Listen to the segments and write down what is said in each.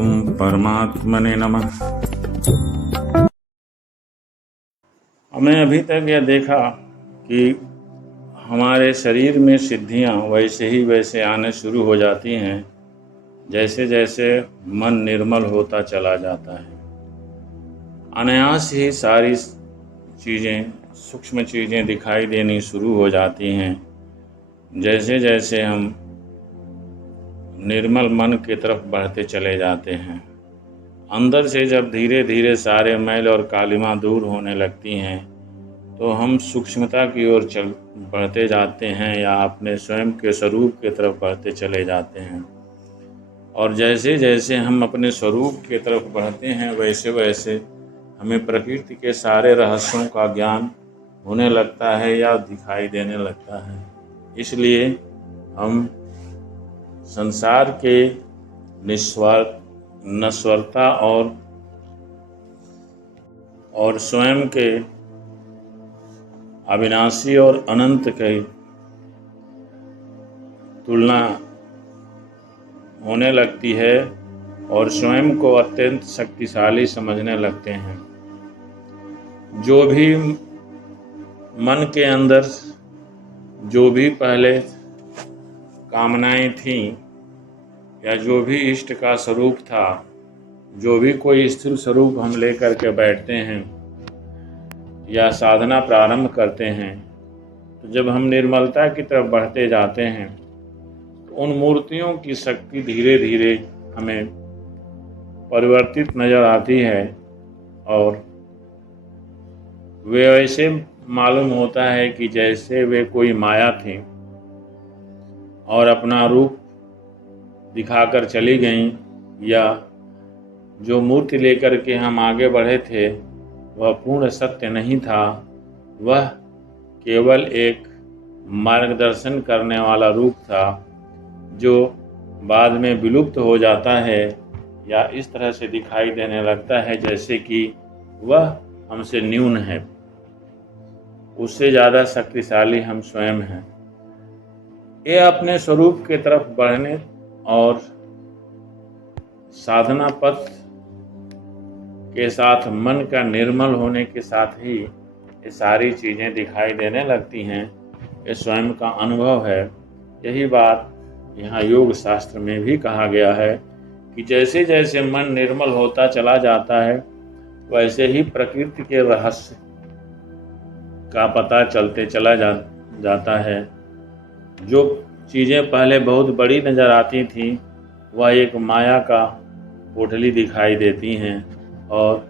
ओम परमात्मने नमः। हमें अभी तक यह देखा कि हमारे शरीर में सिद्धियां वैसे ही वैसे आने शुरू हो जाती हैं जैसे जैसे मन निर्मल होता चला जाता है। अनायास ही सारी चीज़ें, सूक्ष्म चीज़ें दिखाई देनी शुरू हो जाती हैं जैसे जैसे हम निर्मल मन की तरफ बढ़ते चले जाते हैं। अंदर से जब धीरे धीरे सारे मैल और कालिमा दूर होने लगती हैं तो हम सूक्ष्मता की ओर बढ़ते जाते हैं या अपने स्वयं के स्वरूप की तरफ बढ़ते चले जाते हैं। और जैसे जैसे हम अपने स्वरूप की तरफ बढ़ते हैं वैसे वैसे हमें प्रकृति के सारे रहस्यों का ज्ञान होने लगता है या दिखाई देने लगता है। इसलिए हम संसार के नश्वरता और स्वयं के अविनाशी और अनंत की तुलना होने लगती है और स्वयं को अत्यंत शक्तिशाली समझने लगते हैं। जो भी मन के अंदर जो भी पहले कामनाएं थीं या जो भी इष्ट का स्वरूप था, जो भी कोई स्थिर स्वरूप हम लेकर के बैठते हैं या साधना प्रारंभ करते हैं, तो जब हम निर्मलता की तरफ बढ़ते जाते हैं तो उन मूर्तियों की शक्ति धीरे धीरे हमें परिवर्तित नज़र आती है और वे ऐसे मालूम होता है कि जैसे वे कोई माया थी और अपना रूप दिखाकर चली गईं, या जो मूर्ति लेकर के हम आगे बढ़े थे वह पूर्ण सत्य नहीं था, वह केवल एक मार्गदर्शन करने वाला रूप था जो बाद में विलुप्त हो जाता है या इस तरह से दिखाई देने लगता है जैसे कि वह हमसे न्यून है, उससे ज़्यादा शक्तिशाली हम स्वयं हैं। ये अपने स्वरूप के तरफ बढ़ने और साधना पथ के साथ मन का निर्मल होने के साथ ही ये सारी चीज़ें दिखाई देने लगती हैं। ये स्वयं का अनुभव है। यही बात यहाँ योग शास्त्र में भी कहा गया है कि जैसे जैसे मन निर्मल होता चला जाता है वैसे ही प्रकृति के रहस्य का पता चलते चला जाता है। जो चीज़ें पहले बहुत बड़ी नज़र आती थीं वह एक माया का पोटली दिखाई देती हैं और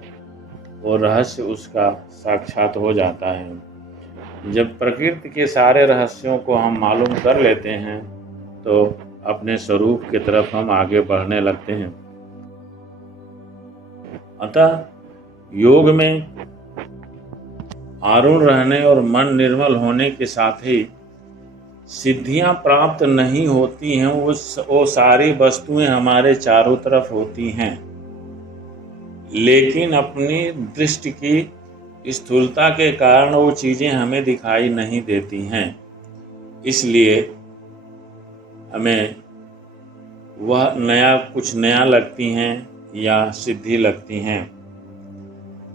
वो रहस्य उसका साक्षात हो जाता है। जब प्रकृति के सारे रहस्यों को हम मालूम कर लेते हैं तो अपने स्वरूप की तरफ हम आगे बढ़ने लगते हैं। अतः योग में आरूढ़ रहने और मन निर्मल होने के साथ ही सिद्धियां प्राप्त नहीं होती हैं, वो सारी वस्तुएं हमारे चारों तरफ होती हैं, लेकिन अपनी दृष्टि की स्थूलता के कारण वो चीज़ें हमें दिखाई नहीं देती हैं। इसलिए हमें वह कुछ नया लगती हैं या सिद्धि लगती हैं।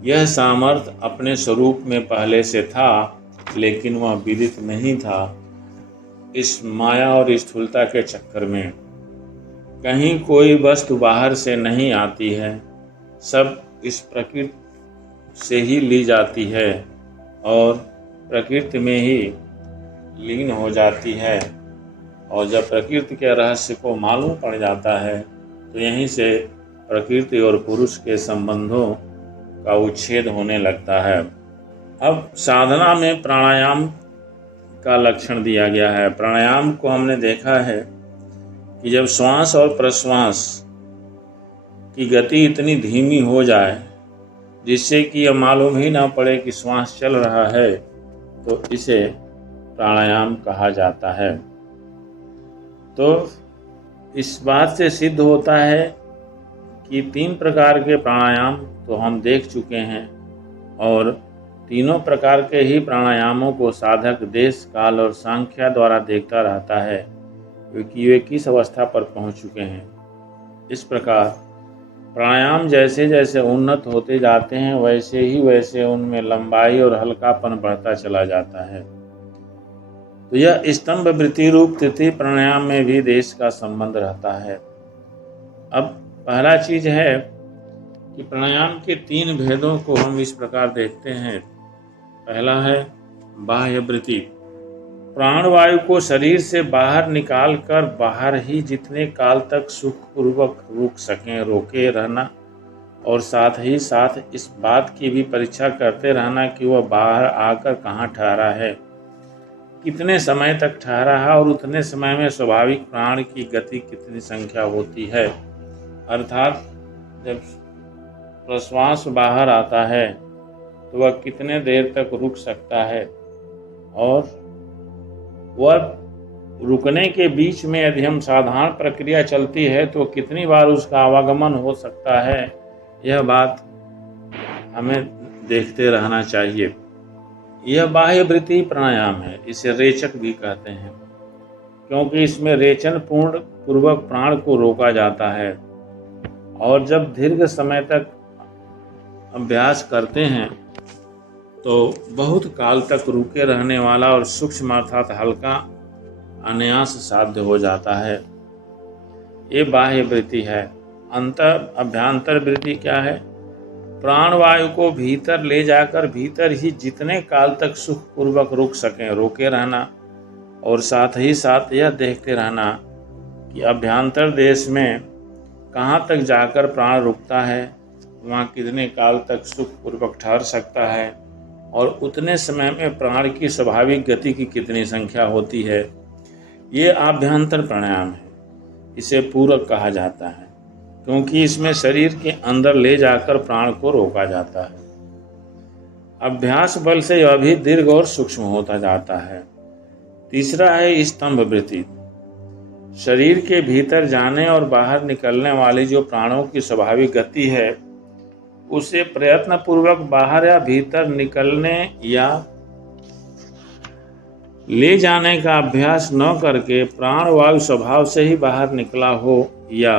यह सामर्थ्य अपने स्वरूप में पहले से था लेकिन वह विदित नहीं था। इस माया और स्थूलता के चक्कर में कहीं कोई वस्तु बाहर से नहीं आती है, सब इस प्रकृति से ही ली जाती है और प्रकृति में ही लीन हो जाती है। और जब प्रकृति के रहस्य को मालूम पड़ जाता है तो यहीं से प्रकृति और पुरुष के संबंधों का उच्छेद होने लगता है। अब साधना में प्राणायाम का लक्षण दिया गया है। प्राणायाम को हमने देखा है कि जब श्वास और प्रश्वास की गति इतनी धीमी हो जाए जिससे कि यह मालूम ही ना पड़े कि श्वास चल रहा है, तो इसे प्राणायाम कहा जाता है। तो इस बात से सिद्ध होता है कि 3 प्रकार के प्राणायाम तो हम देख चुके हैं और तीनों प्रकार के ही प्राणायामों को साधक देश, काल और सांख्या द्वारा देखता रहता है कि वे किस अवस्था पर पहुंच चुके हैं। इस प्रकार प्राणायाम जैसे जैसे उन्नत होते जाते हैं वैसे ही वैसे उनमें लंबाई और हल्कापन बढ़ता चला जाता है। तो यह स्तंभ वृत्ति रूप तिथि प्राणायाम में भी देश का संबंध रहता है। अब पहला चीज है कि प्राणायाम के 3 भेदों को हम इस प्रकार देखते हैं। पहला है बाह्य वृत्ति। प्राणवायु को शरीर से बाहर निकालकर बाहर ही जितने काल तक सुखपूर्वक रुक सकें रोके रहना, और साथ ही साथ इस बात की भी परीक्षा करते रहना कि वह बाहर आकर कहाँ ठहरा है, कितने समय तक ठहरा है और उतने समय में स्वाभाविक प्राण की गति कितनी संख्या होती है। अर्थात जब प्रश्वास बाहर आता है तो वह कितने देर तक रुक सकता है, और वह रुकने के बीच में यदि हम साधारण प्रक्रिया चलती है तो कितनी बार उसका आवागमन हो सकता है, यह बात हमें देखते रहना चाहिए। यह बाह्य वृत्ति प्राणायाम है, इसे रेचक भी कहते हैं, क्योंकि इसमें रेचन पूर्वक प्राण को रोका जाता है। और जब दीर्घ समय तक अभ्यास करते हैं तो बहुत काल तक रुके रहने वाला और सूक्ष्म अर्थात हल्का अनायास साध्य हो जाता है। ये बाह्य वृत्ति है। अभ्यंतर वृत्ति क्या है? प्राणवायु को भीतर ले जाकर भीतर ही जितने काल तक सुखपूर्वक रुक सकें रोके रहना, और साथ ही साथ यह देखते रहना कि अभ्यंतर देश में कहाँ तक जाकर प्राण रुकता है, वहाँ कितने काल तक सुखपूर्वक ठहर सकता है, और उतने समय में प्राण की स्वाभाविक गति की कितनी संख्या होती है। ये आभ्यंतर प्राणायाम है। इसे पूरक कहा जाता है क्योंकि इसमें शरीर के अंदर ले जाकर प्राण को रोका जाता है। अभ्यास बल से यह भी दीर्घ और सूक्ष्म होता जाता है। तीसरा है स्तंभ वृत्ति। शरीर के भीतर जाने और बाहर निकलने वाली जो प्राणों की स्वाभाविक गति है, उसे प्रयत्न पूर्वक बाहर या भीतर निकलने या ले जाने का अभ्यास न करके प्राण वायु स्वभाव से ही बाहर निकला हो या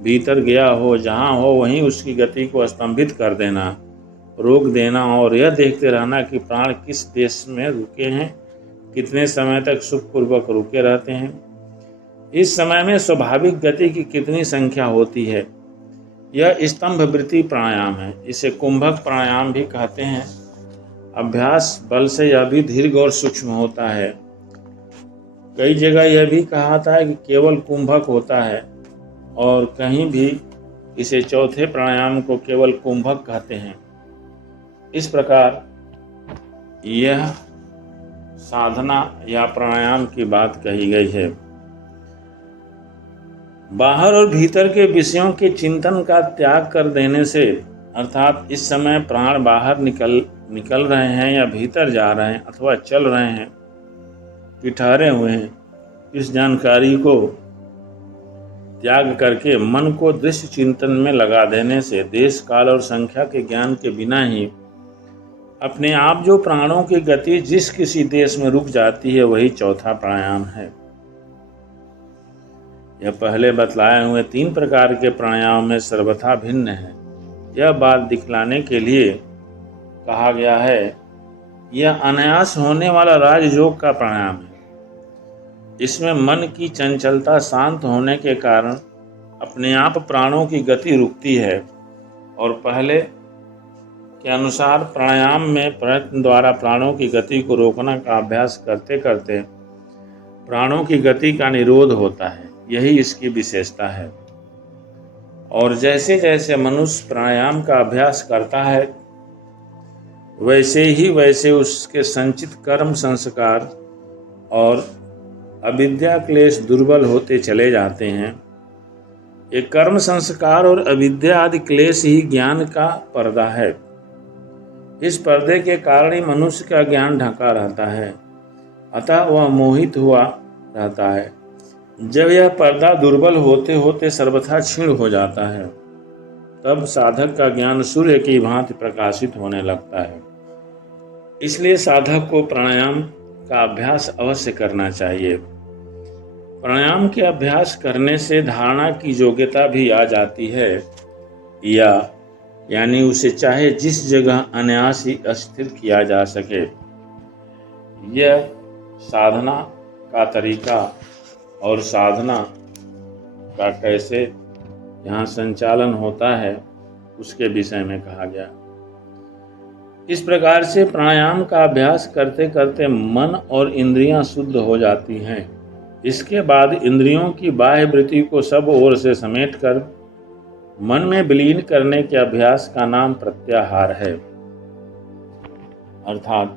भीतर गया हो, जहाँ हो वहीं उसकी गति को स्तंभित कर देना, रोक देना, और यह देखते रहना कि प्राण किस देश में रुके हैं, कितने समय तक सुखपूर्वक रुके रहते हैं, इस समय में स्वाभाविक गति की कितनी संख्या होती है। यह स्तंभ वृत्ति प्राणायाम है। इसे कुंभक प्राणायाम भी कहते हैं। अभ्यास बल से यह भी दीर्घ और सूक्ष्म होता है। कई जगह यह भी कहा था कि केवल कुंभक होता है, और कहीं भी इसे चौथे प्राणायाम को केवल कुंभक कहते हैं। इस प्रकार यह साधना या प्राणायाम की बात कही गई है। बाहर और भीतर के विषयों के चिंतन का त्याग कर देने से, अर्थात इस समय प्राण बाहर निकल रहे हैं या भीतर जा रहे हैं अथवा चल रहे हैं कि ठहरे हुए हैं, इस जानकारी को त्याग करके मन को दृश्य चिंतन में लगा देने से देश काल और संख्या के ज्ञान के बिना ही अपने आप जो प्राणों की गति जिस किसी देश में रुक जाती है, वही चौथा प्राणायाम है। यह पहले बतलाए हुए 3 प्रकार के प्राणायाम में सर्वथा भिन्न है। यह बात दिखलाने के लिए कहा गया है। यह अनायास होने वाला राजयोग का प्राणायाम है। इसमें मन की चंचलता शांत होने के कारण अपने आप प्राणों की गति रुकती है, और पहले के अनुसार प्राणायाम में प्रयत्न द्वारा प्राणों की गति को रोकने का अभ्यास करते करते प्राणों की गति का निरोध होता है। यही इसकी विशेषता है। और जैसे जैसे मनुष्य प्राणायाम का अभ्यास करता है, वैसे ही वैसे उसके संचित कर्म संस्कार और अविद्या क्लेश दुर्बल होते चले जाते हैं। ये कर्म संस्कार और अविद्या आदि क्लेश ही ज्ञान का पर्दा है। इस पर्दे के कारण ही मनुष्य का ज्ञान ढका रहता है, अतः वह मोहित हुआ रहता है। जब यह पर्दा दुर्बल होते होते सर्वथा क्षीण हो जाता है, तब साधक का ज्ञान सूर्य की भांति प्रकाशित होने लगता है। इसलिए साधक को प्राणायाम का अभ्यास अवश्य करना चाहिए। प्राणायाम के अभ्यास करने से धारणा की योग्यता भी आ जाती है, या यानी उसे चाहे जिस जगह अनायास ही स्थिर किया जा सके। यह साधना का तरीका और साधना का कैसे यहाँ संचालन होता है उसके विषय में कहा गया। इस प्रकार से प्राणायाम का अभ्यास करते करते मन और इंद्रियां शुद्ध हो जाती हैं। इसके बाद इंद्रियों की बाह्य वृत्ति को सब ओर से समेटकर मन में विलीन करने के अभ्यास का नाम प्रत्याहार है। अर्थात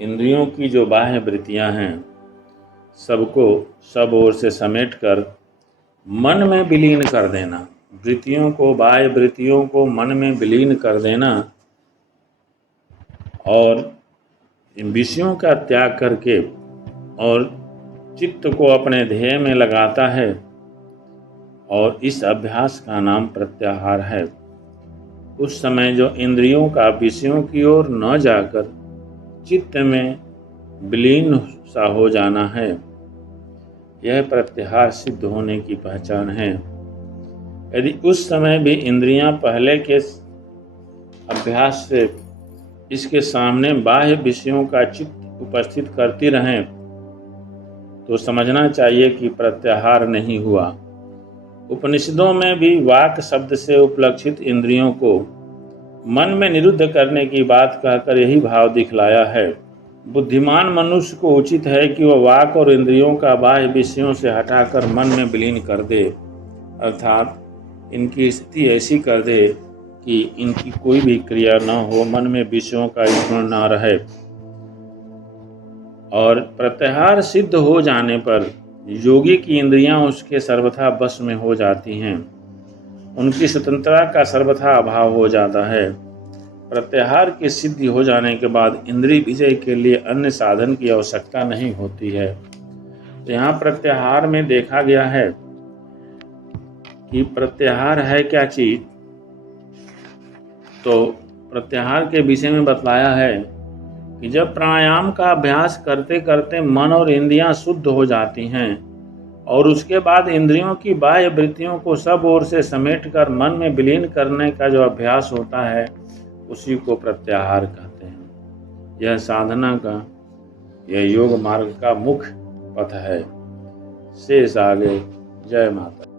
इंद्रियों की जो बाह्य वृत्तियां हैं सबको सब ओर से समेटकर मन में विलीन कर देना, वृत्तियों को, बाह्य वृत्तियों को मन में विलीन कर देना और इन विषयों का त्याग करके और चित्त को अपने ध्येय में लगाता है, और इस अभ्यास का नाम प्रत्याहार है। उस समय जो इंद्रियों का विषयों की ओर न जाकर चित्त में विलीन सा हो जाना है, यह प्रत्याहार सिद्ध होने की पहचान है। यदि उस समय भी इंद्रियां पहले के अभ्यास से इसके सामने बाह्य विषयों का चित्त उपस्थित करती रहें तो समझना चाहिए कि प्रत्याहार नहीं हुआ। उपनिषदों में भी वाक शब्द से उपलक्षित इंद्रियों को मन में निरुद्ध करने की बात कहकर यही भाव दिखलाया है। बुद्धिमान मनुष्य को उचित है कि वह वाक और इंद्रियों का बाह्य विषयों से हटाकर मन में विलीन कर दे, अर्थात इनकी स्थिति ऐसी कर दे कि इनकी कोई भी क्रिया न हो, मन में विषयों का स्मरण न रहे। और प्रत्याहार सिद्ध हो जाने पर योगी की इंद्रियां उसके सर्वथा वश में हो जाती हैं, उनकी स्वतंत्रता का सर्वथा अभाव हो जाता है। प्रत्याहार की सिद्धि हो जाने के बाद इंद्रिय विजय के लिए अन्य साधन की आवश्यकता नहीं होती है। तो यहाँ प्रत्याहार में देखा गया है कि प्रत्याहार है क्या चीज। तो प्रत्याहार के विषय में बतलाया है कि जब प्राणायाम का अभ्यास करते करते मन और इंद्रियां शुद्ध हो जाती हैं और उसके बाद इंद्रियों की बाह्य वृत्तियों को सब ओर से समेटकर मन में विलीन करने का जो अभ्यास होता है उसी को प्रत्याहार कहते हैं। यह साधना का, यह योग मार्ग का मुख्य पथ है। शेष आगे। जय माता।